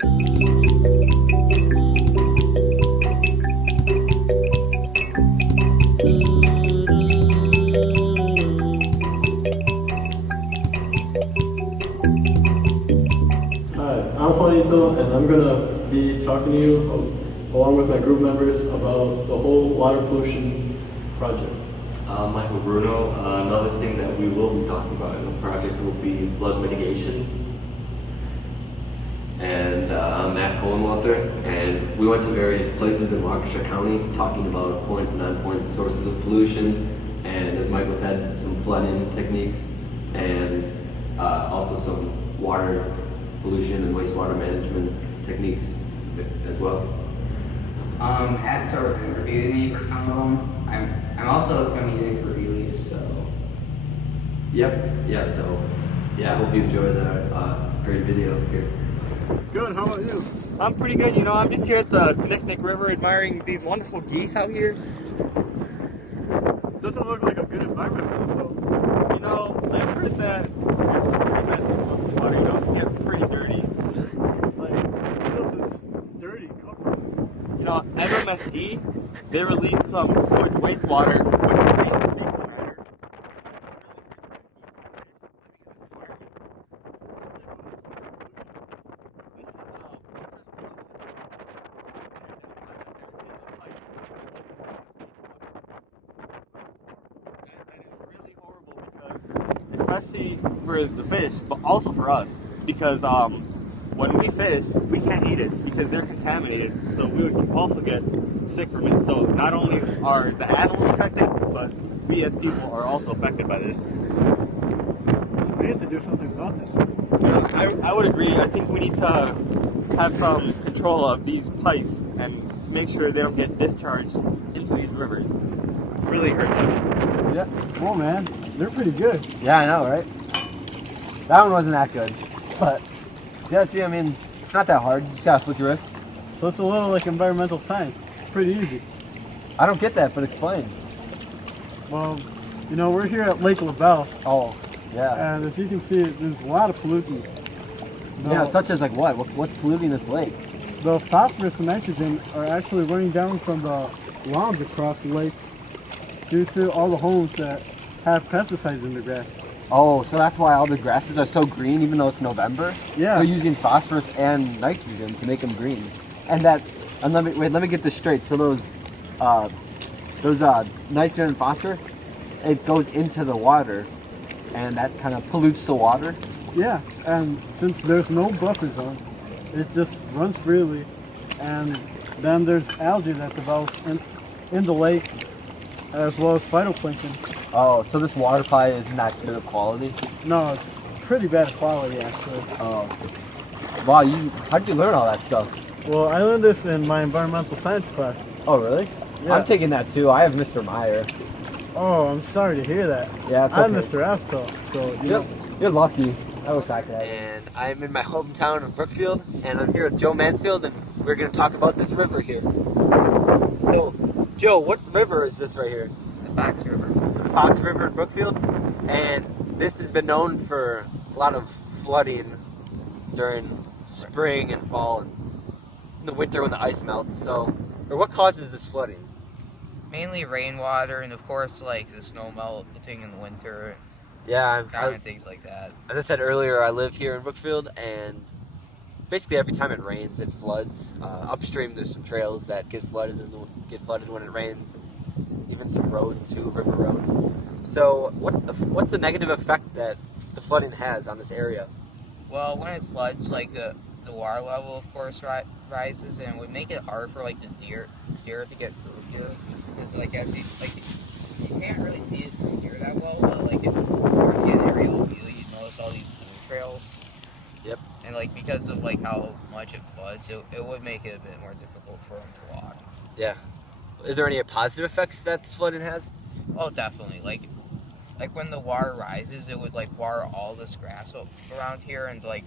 Hi, I'm Juanito, and I'm gonna be talking to you along with my group members about the whole water pollution project. Michael Bruno. Another thing that we will be talking about in the project will be flood mitigation. And I'm Matt Hohenwalter, and we went to various places in Waukesha County talking about point and non-point sources of pollution, and as Michael said, some flooding techniques, and also some water pollution and wastewater management techniques as well. Had sort of interviewed me for some of them. I'm also a comedic reviewer, so. Yep. Yeah. So, yeah. I hope you enjoyed the great video here. Good, how about you? I'm pretty good, you know, I'm just here at the Knickknick River admiring these wonderful geese out here. Doesn't look like a good environment for them, You know, I've heard that it's pretty bad water, you know, it can get pretty dirty. like, what else is dirty covered? You know, MMSD, they released some sewage wastewater, which is being matter. Especially for the fish, but also for us, because when we fish, we can't eat it because they're contaminated. So we would also get sick from it. So not only are the animals affected, but we as people are also affected by this. We need to do something about this. I would agree. I think we need to have some control of these pipes and make sure they don't get discharged into these rivers. It really hurts us. Yeah, well man, they're pretty good. Yeah, I know, right? That one wasn't that good. But, yeah, see, I mean, it's not that hard. You just gotta flick your wrist. So it's a little like environmental science. It's pretty easy. I don't get that, but explain. Well, you know, we're here at Lake LaBelle, Oh, yeah. and as you can see, there's a lot of pollutants. Yeah, such as like what? What's polluting this lake? The phosphorus and nitrogen are actually running down from the lawns across the lake due to all the homes that have pesticides in the grass. Oh, so that's why all the grasses are so green even though it's November? Yeah. They're using phosphorus and nitrogen to make them green. And let me get this straight. So those nitrogen and phosphorus, it goes into the water and that kind of pollutes the water. Yeah, and since there's no buffer zone, it just runs freely, and then there's algae that develops in the lake, as well as phytoplankton. Oh, so this water pie isn't that good of quality? No, it's pretty bad quality actually. Oh. Wow, how'd you learn all that stuff? Well, I learned this in my environmental science class. Oh, really? Yeah. I'm taking that too. I have Mr. Meyer. Oh, I'm sorry to hear that. Yeah, it's I'm okay. Mr. Astor, so you know. You're lucky. I wish I could have it. And I'm in my hometown of Brookfield, and I'm here with Joe Mansfield, and we're going to talk about this river here. So, Joe, what river is this right here? The Fox River. This is the Fox River in Brookfield, and this has been known for a lot of flooding during spring and fall and in the winter when the ice melts. So, or what causes this flooding? Mainly rainwater, and of course, like the snow melting in the winter, Yeah, and things like that. as I said earlier, I live here in Brookfield, and basically every time it rains, it floods. Upstream, there's some trails that get flooded when it rains, and even some roads too, River Road. So, what's the negative effect that the flooding has on this area? Well, when it floods, like the water level, of course, rises, and it would make it hard for like the deer to get through here. Because like you can't really see it from here that well, but like if you get an aerial view, you notice all these snow trails. Yep. And like because of like how much it floods, it would make it a bit more difficult for them to walk. Yeah. Is there any positive effects that this flooding has? Oh, definitely. Like when the water rises, it would like water all this grass around here, and like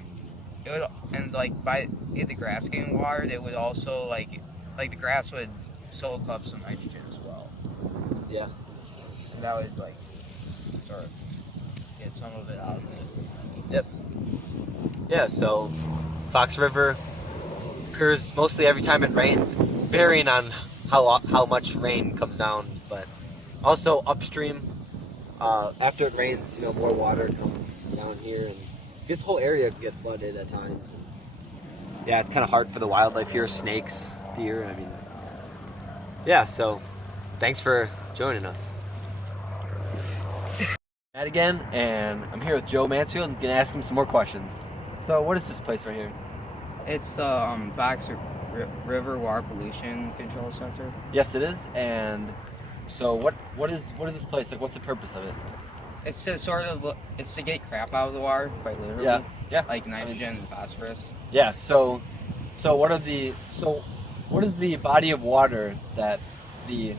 it would, and like by the grass getting watered, it would also like the grass would soak up some nitrogen as well. Yeah. And that would like sort of get some of it out of the Yep. Yeah, so Fox River, occurs mostly every time it rains, varying on how much rain comes down. But also upstream, after it rains, more water comes down here, and this whole area can get flooded at times. Yeah, it's kind of hard for the wildlife here, snakes, deer. I mean, yeah. So, thanks for joining us. Matt again, and I'm here with Joe Mansfield. I'm gonna ask him some more questions. So, what is this place right here? It's Fox River Water Pollution Control Center. Yes, it is. And so, what is this place like? What's the purpose of it? It's to it's to get crap out of the water, quite literally. Yeah. Like nitrogen and phosphorus. Yeah. So what is the body of water that the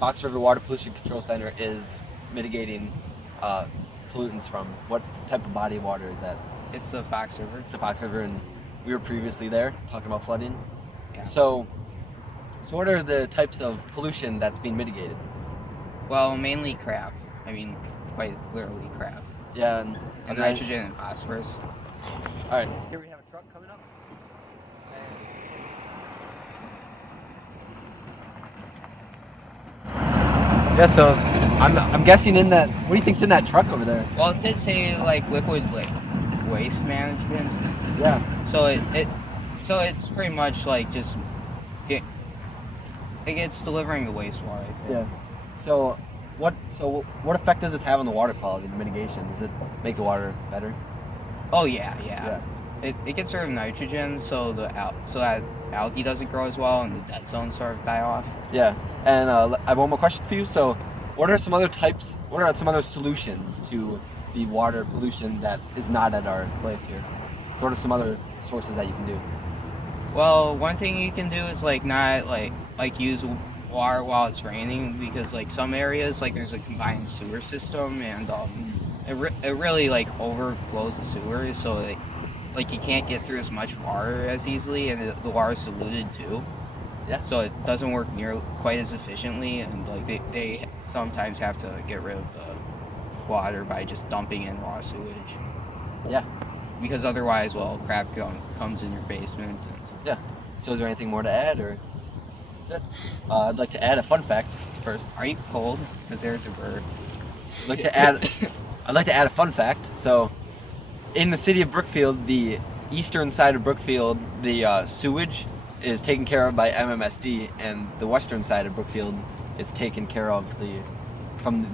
Fox River Water Pollution Control Center is mitigating pollutants from? What type of body of water is that? It's the Fox River. It's the Fox River, and we were previously there talking about flooding. Yeah. So what are the types of pollution that's being mitigated? Well, mainly crap. I mean, quite literally crap. Yeah, And nitrogen and phosphorus. All right. Here we have a truck coming up. Yeah, so I'm guessing in that. What do you think's in that truck over there? Well, it did say like liquid waste management. Yeah. So it's pretty much like just it's delivering the wastewater. Yeah. So what effect does this have on the water quality, the mitigation? Does it make the water better? Oh yeah. It gets rid of nitrogen, so that algae doesn't grow as well, and the dead zones sort of die off. Yeah. And I have one more question for you. So, what are some other solutions to the water pollution that is not at our place here? So what are some other sources that you can do? Well, one thing you can do is not use water while it's raining, because like some areas there's a combined sewer system, and it really overflows the sewer, so you can't get through as much water as easily, and the water is diluted too. Yeah. So it doesn't work quite as efficiently, and they sometimes have to get rid of the water by just dumping in raw sewage. Yeah. Because otherwise, crap comes in your basement. Yeah. So is there anything more to add, or that's it? I'd like to add a fun fact first. Are you cold? Because there's a bird. I'd like to add a fun fact. So, in the city of Brookfield, the eastern side of Brookfield, the sewage is taken care of by MMSD, and the western side of Brookfield is taken care of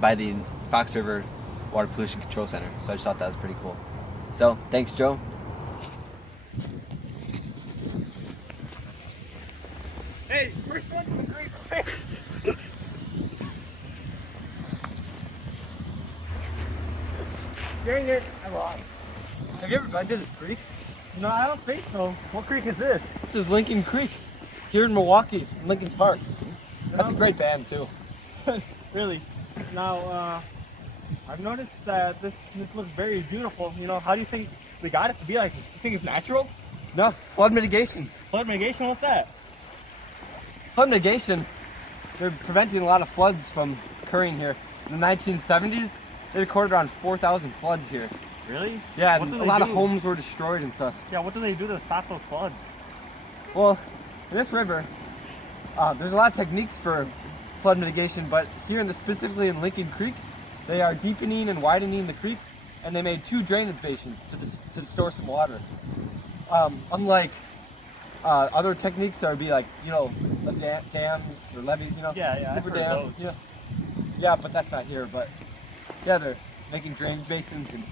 by the Fox River Water Pollution Control Center. So I just thought that was pretty cool. So thanks, Joe. Hey, first one to the creek. Dang it, I lost. Have you ever been to this creek? No, I don't think so. What creek is this? This is Lincoln Creek, here in Milwaukee, Lincoln Park. That's a great band too. Really? Now, I've noticed that this looks very beautiful. How do you think we got it to be like this? You think it's natural? No, flood mitigation. Flood mitigation? What's that? Flood mitigation, they're preventing a lot of floods from occurring here. In the 1970s, they recorded around 4,000 floods here. Really? Yeah, What and do a they lot of do? homes were destroyed and stuff. Yeah, what do they do to stop those floods? Well, in this river, there's a lot of techniques for flood mitigation, but here specifically in Lincoln Creek, they are deepening and widening the creek, and they made 2 drainage basins to store some water. Unlike other techniques, that would be dams or levees, Yeah, I've river heard dams. those. Yeah, but that's not here. But yeah, they're making drainage basins, and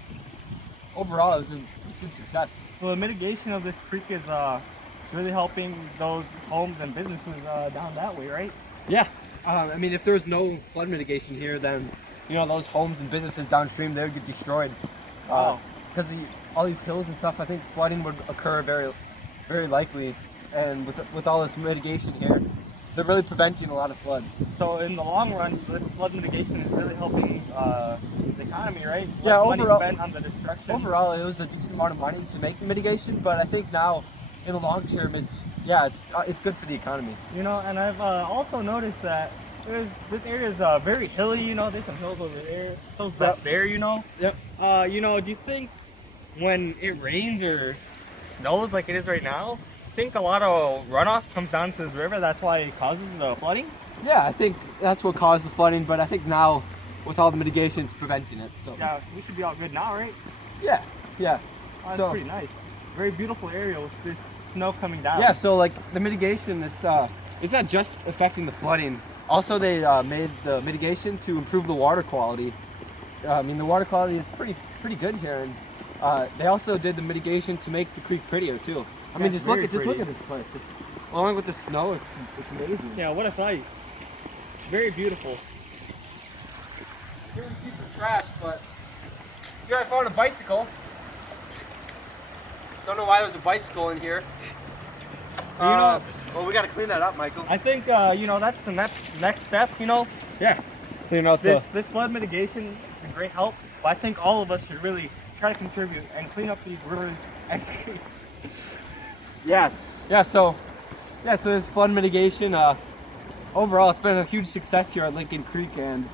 overall, it was a good success. So the mitigation of this creek is it's really helping those homes and businesses down that way, right? Yeah, I mean, if there's no flood mitigation here, then those homes and businesses downstream, they would get destroyed. Wow. Because all these hills and stuff, I think flooding would occur very, very likely. And with all this mitigation here, they're really preventing a lot of floods. So in the long run, this flood mitigation is really helping the economy, right? Yeah, Less money overall- spent on the destruction. Overall, it was a decent amount of money to make the mitigation, but I think now, in the long term, it's good for the economy. And I've also noticed that this area is very hilly. There's some hills over there, hills back there. Yep. Do you think when it rains or snows like it is right now, think a lot of runoff comes down to this river? That's why it causes the flooding? Yeah, I think that's what caused the flooding, but I think now with all the mitigation, it's preventing it. So Yeah, we should be all good now, right? yeah. Oh, that's So- pretty nice. Very beautiful area with this snow coming down. Yeah, so like the mitigation, it's not just affecting the flooding. Also, they made the mitigation to improve the water quality. I mean, the water quality is pretty good here, and they also did the mitigation to make the creek prettier too. I mean, Yeah, just look very at this pretty. place. It's along with the snow, it's amazing. Yeah, what a sight. Very beautiful. Here we see some trash, but here I found a bicycle. Don't know why there's a bicycle in here. know- Well, we got to clean that up, Michael. I think, that's the next step, Yeah. Clean out This flood mitigation is a great help, but I think all of us should really try to contribute and clean up these rivers and creeks. Yeah. So this flood mitigation, overall, it's been a huge success here at Lincoln Creek, and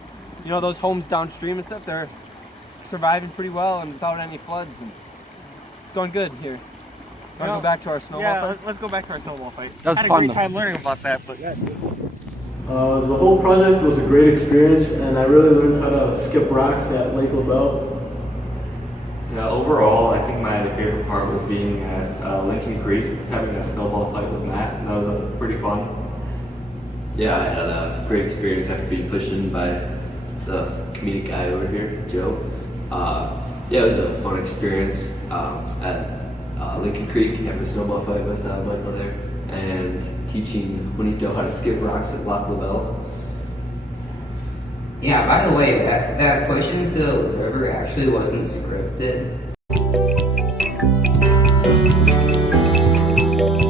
those homes downstream and stuff, they're surviving pretty well and without any floods, and it's going good here. Want to go back to our snowball Yeah, fight? let's go back to our snowball fight. That was Had a fun, great though. time learning about that, but yeah. The whole project was a great experience, and I really learned how to skip rocks at Lake LaBelle. Yeah, overall, I think my favorite part was being at Lincoln Creek, having a snowball fight with Matt. That was pretty fun. Yeah, I had a great experience after being pushed in by the comedic guy over here, Joe. Yeah, it was a fun experience at Lincoln Creek, having a snowball fight with Michael there, and teaching Juanito how to skip rocks at Loch LaBelle. Yeah, by the way, that push into the river actually wasn't scripted.